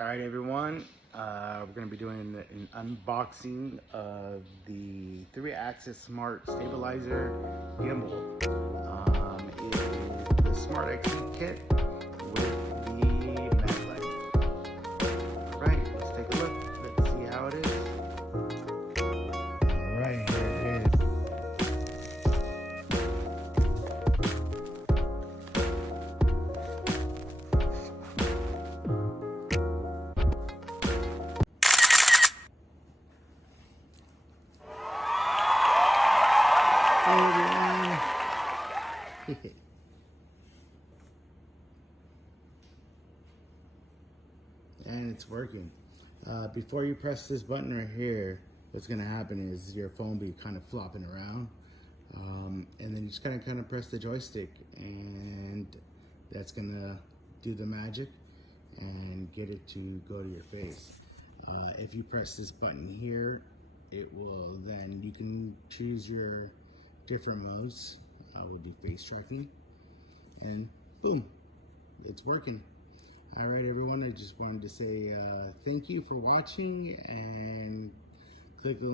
All right, everyone. We're going to be doing an unboxing of the 3-axis smart stabilizer gimbal. It is the Smart XE kit with the mag light. All right, let's take a look. Let's see how it is. All right, here it is. And it's working. Before you press this button right here, what's gonna happen is your phone will be kind of flopping around. And then you just kind of press the joystick, and that's gonna do the magic and get it to go to your face. If you press this button here, it will then, you can choose your different modes. We'll do face tracking, and boom, it's working. All right, everyone, I just wanted to say thank you for watching, and click the link.